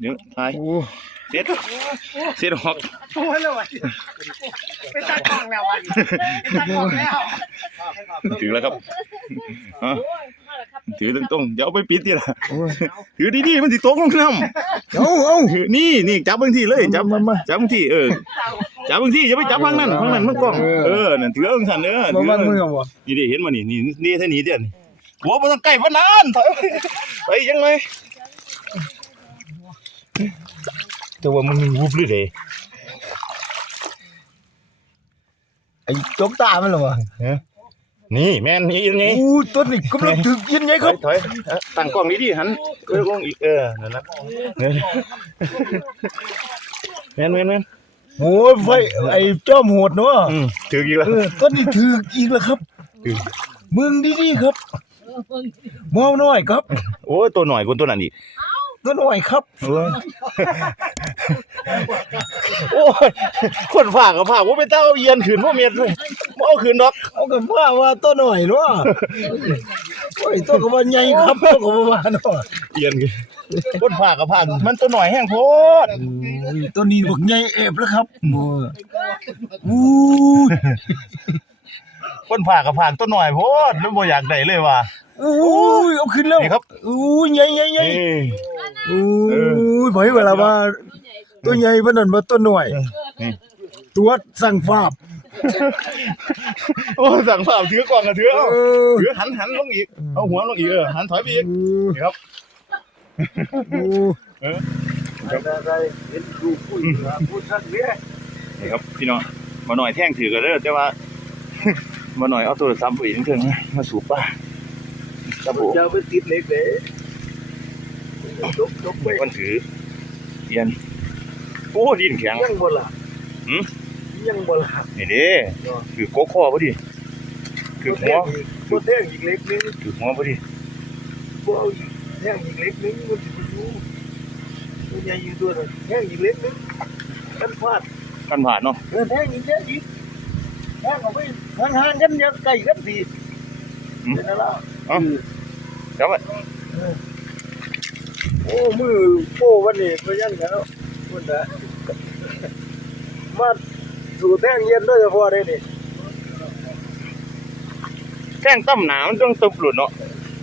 เดี๋ยวทายโอ้เสียดเสียดออกโอ้ยเลยวะไปตัดกล่องแล้ววะไปตัดกล่องแล้วถือแล้วครับอะถือตรงๆเดี๋ยวเอาไปปิดทีละโอ้ยถือดีๆมันสิตกลงน้เอาเอาำถือนี่นี่จับบางทีเลยจับมามาจับบางทีเออจับบางทีอย่าไปจับข้างนั้นข้างนั้นมันกล้องเออเออนั่นถือเอาข้างนั้นเออมาถือมาเอามือกับบ่นี่ดิเห็นมานี่นี่นี่เท่านี้เดียวนี่หัวมันต้องใกล้พนานถอยไปยังไง แต่ว่ามันมีวูบเลยเด้ไอ้จกตามันเหรอวะนี่แม่นนี่ยังไงอู้ต้นนี่กำลังถึกยินไงถครัอบยถอยเออตั้งกล้องนี้ดิหันเออลงอีกเออนั่นนะเนี่ยแม่นแม่นแม่นโอ้ยไฟไอ้จอมโหดเนาะอืมถืออีกแล้วเออต้นนี่ถึกอีกแล้วครับถือมึงดีๆครับมองหน่อยครับ โอ้ยตัวหน่อยคนตัวนั้นอีก ต้นหน่อยครับเออโอ้ยคนฝากกับฝากว่าไปเต้าเยียนขืนพวกเมียนเลยบ่เอาขืนดอก เอากับว่าว่าต้นหน่อยเนาะโอ้ยต้นก็ว่าใหญ่ครับต้นก็ว่าว่าเนาะเยียนขืนคนฝากกับฝากมันตัวหน่อยแห้งโพดอุ้ยต้นนี้บักใหญ่เอบแล้วครับโอ้ยอู้ยคนฝากกับฝากตัวหน่อยโพดแล้วบ่อยากได้เลยว่ะ อู้ยเอาขึ้นแล้วนี่ครับอู้ยใหญ่ใหญ่ใหญ่นี่อู้เอยไปเวลาว่า ตัวใหญ่ปานนั้นบ่ตัวน้อยนี่ ตัวสั่งฟาบโอ้สั่งฝากถือกล่องกับถือเอาเออถือหันหันลงอีกเอาหัวลงอีกเออหันถอยไปอีกนี่ครับอู้เออได้เห็นดูพูดพูดทักเนี่ยนี่ครับพี่น้องมาหน่อยแท่งถือกันเด้อแต่ว่า มาหน่อยเอาโทรศัพท์ไปอีกเครื่องนะมาสูบป่ะ ครับผมจะไปติดเล็กเด้จกจกไปมันถือเยียนโอ้ดินแข็งยังบ่ล่ะหืมยังบ่ล่ะนี่เด้ถือโกคอพอดีถือหัวตัวแท่งอีกเล็กนึงถือหัวพอดีบ่เอาอีกแท่งอีกเล็กนึงมันสิบ่รู้ตัวใหญ่อยู่ตัวนั้นแท่งอีกเล็กนึงกันฟาดกันผ่านเนาะเออแท่งอีกแท่งอีกแท่งเอาไปห่างๆกันอย่าใกล้กันสิเป็นอะไรล่ะ เอ้าจับไว้โอ้มือโป้วันนี้ก็ยังแล้วคุณนะมาสู่แท่งเย็นด้วยเฉพาะได้นี่แท่งตั้มหนามันต้องตึบหลุดเนาะ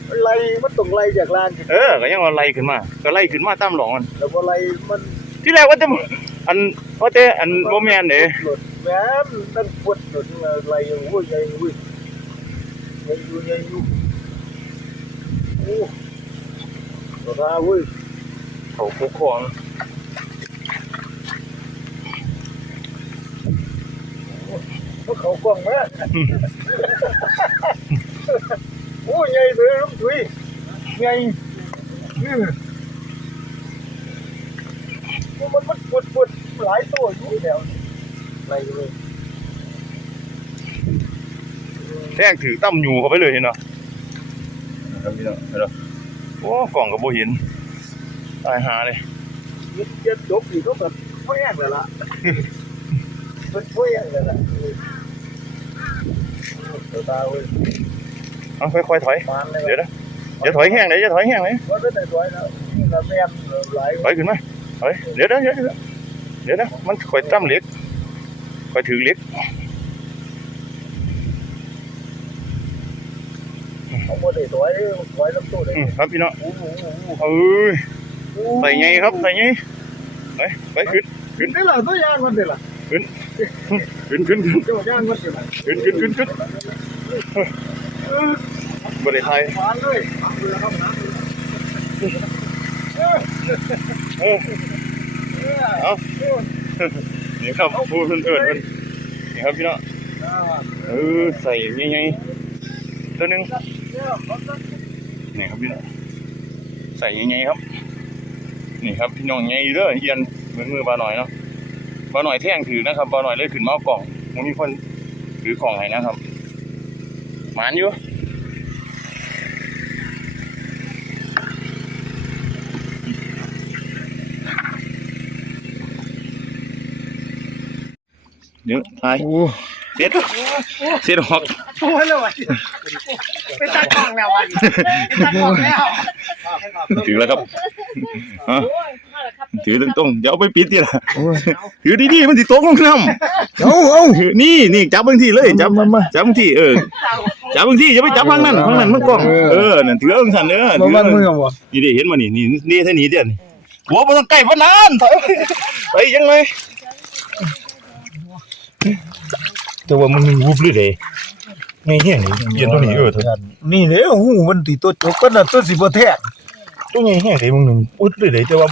มันไล่มันต้องไล่จากลานขึ้นเออก็ยังว่าไล่ขึ้นมา ก็ไล่ขึ้นมาตามหลองมันแล้วพอไล่มันที่แรกว่าจะอันว่าแต่อันบ่แม่นเด้หลุดแม่นนั่นปวดหลุดมาไล่โอ้ยใหญ่เว้ยใหญ่อยู่ใหญ่อยู่ โอ้ตัวตาเว้ยเขาโคคอพวกเขากล้องมาโอ้ยใหญ่เลยลูกถุยใหญ่อื้อมันมันปวดปวดหลายตัวอยู่แถวนี้ไล่เลยแท่งถือตั้มอยู่เข้าไปเลยเห็นเนาะ ครับพี่น้องเห็นเนาะโอ้กล่องก็บ่เห็นตายหาเลยยึดยึดจบอีกก็แบบแย่งเลยล่ะมันแย่งเลยล่ะตัวตาเว้ยเอาค่อยๆถอยมานเลยเดี๋ยวนะอย่าถอยแห้งเลยอย่าถอยแห้งเลยว่าได้สวยแล้วนี่ละแม่นหลายถอยขึ้นมาถอยเดี๋ยวนะเดี๋ยวนะเดี๋ยวนะมันค่อยตั้มเหล็กค่อยถือเหล็ก เอาบ่ได้สวยสวยลำตัวเลยอืมครับพี่น้องโอ้โหเอ้ยใส่ไงครับใส่ไงไปไปขึ้นขึ้นได้ล่ะตัวยางมันได้ล่ะขึ้นขึ้นขึ้นเจ้ายางมันได้ล่ะขึ้นขึ้นขึ้นขึ้นบริไทยมานเลยมานเลยครับนะเออเอานี่ครับพูดเพื่อนเพื่อนเพื่อนนี่ครับพี่น้องเออใส่ยังไงตัวหนึง นี่ครับพี่น้องใส่ยังไงครับ นี่ครับพี่น้องไงเด้อเอียนเหมือนมือบาหน่อยเนาะบาหน่อยแท่งถือนะครับบาหน่อยเลยขึ้นมาเอากล่องมันมีคนถือกล่องให้นะครับหมานอยู่เดี๋ยวทายโอ้เสียดเสียดออกโอ้ยเลยวะ ไปตัดกล่องแล้ววะไปตัดกล่องแล้วถือแล้วครับอะถือตรงๆเดี๋ยวเอาไปปิดทีละโอ้ยถือดีๆมันสิตกลงน้ำเอาเอาถือนี่นี่จับบางที่เลยจับมามาจับบางที่เออจับบางที่อย่าไปจับข้างนั้นข้างนั้นมันกล้องเออเออนั่นถือเอาสั่นเด้อมาถือบ้าเอานมึงอะบ่นี่ดิเห็นมานี่นี่นี่เท่านี้เดียวนี่หัวบ่ต้องใกล้พนันถอยไปยังไงแต่ว่ามันวูบเลยเด้ ไงเฮียนี่เย็นตัวนี้เออเถอะนี่เด้อหูมันตีตัวจกก็น่ะตัวสิบ่แท้ตัวไงเฮียเด้มึงหนึงอุดเลยเด้แต่ว่า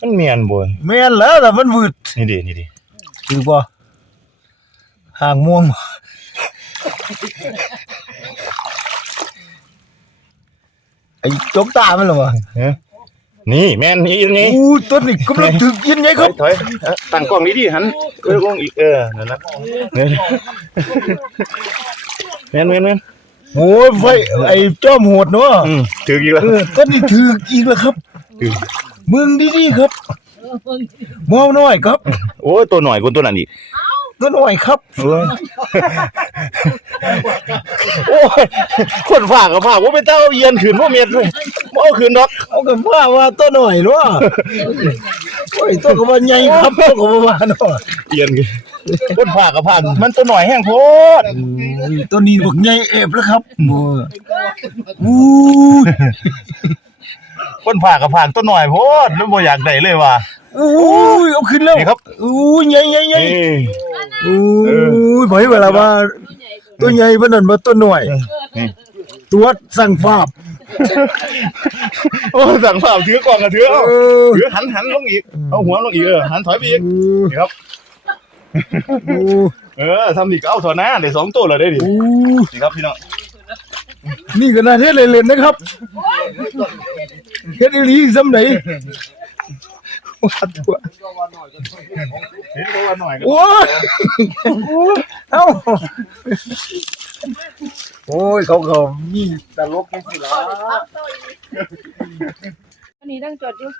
มันเมียนบ่แม่นแล้วแต่มันวืดนี่ดินี่ดิคือบ่หางม่วงไอ้จกตามันเหรอวะนี่แม่นนี่นี่อู้ต้นนี่กำลังถึกยินไงครับถอยตั้งกล้องดีๆหันเออลงอีกเออนั่นนะ แม่นแม่นแม่นโอ้ยไฟไอ้จอมโหดเนาะอืมถึงอีกแล้วเออต้นนี่ถึกอีกแล้วครับถึงมึงดีๆครับมองหน่อยครับ โอ้ยตัวหน่อยคนตัวนั้นอีกตัวหน่อยครับโอ้ยโอ้ยคนฝากกับฝากว่าเป็นเจ้าเยียนขืนว่าเมียนเลยบ่เอาขืนดอกเอากับว่าว่าตัวหน่อยเนาะโอ้ยตัวก็ว่าใหญ่ครับตัวก็ว่าว่าเนาะเยียนขืน คนฝากกับฝากมันตัวหน่อยแห้งโพดโอ้ยตัวนี้บักใหญ่เอฟแล้วครับโอ้ยอู้ยคนฝากกับฝากตัวหน่อยโพดแล้วบ่อยากได้เลยว่ะอู้ยเอาขึ้นแล้วนี่ครับอู้ยใหญ่ใหญ่ใหญ่นี่อู้ยไผเวลาว่าตัวใหญ่ปานนั้นบ่ตัวหน่อยนี่ตัวสั่งฟาบโอ้สั่งฝากถือกล่องกับถือเอาเออถือหันหันลงอีกเอาหัวลงอีกเออหันถอยไปอีกนี่ครับอู้ เออทำนี่ก็เอาถอดหน้าได้สองตัวเลยได้ดิอู้นี่ครับพี่น้องนี่ก็น่าเฮ็ดเล่นๆนะครับเฮ็ดอีหลีซำไหนว่าตัวเห็นเขาว่าหน่อยก็โอ้ยเอ้าโอ้ยเขาเขามีตลกจังซี่ล่ะอันนี้ตั้งจดอยู่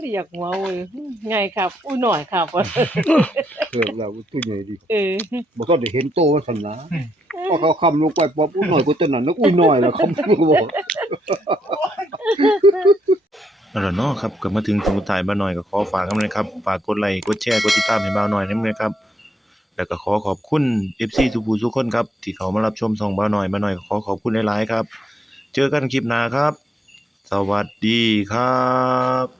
เรียกหัวเว้ยไงครับ อุ้ยหน่อยครับเออเราตัวใหญ่ดีเออบ่ก็ได้เห็นโตมันซั่นนะพอเขาคำลงไปป๊อบอุ้ยหน่อยกว่าตัวนั้นนะอุ้ยน้อยแล้วคำก็บอกนั่นแหละเนาะครับก็มาถึงสมุทรไทยบ้านหน่อยก็ขอฝากกันเลยครับฝากกดไลค์กดแชร์กดติดตามให้บ้านหน่อยนั่นเลยครับ แล้วก็ขอขอบคุณ FC ทุกผู้ทุกคนครับ ที่เขามารับชมส่องบ้านหน่อยบ้านหน่อยก็ขอขอบคุณหลายๆครับ เจอกันคลิปหน้าครับ สวัสดีครับ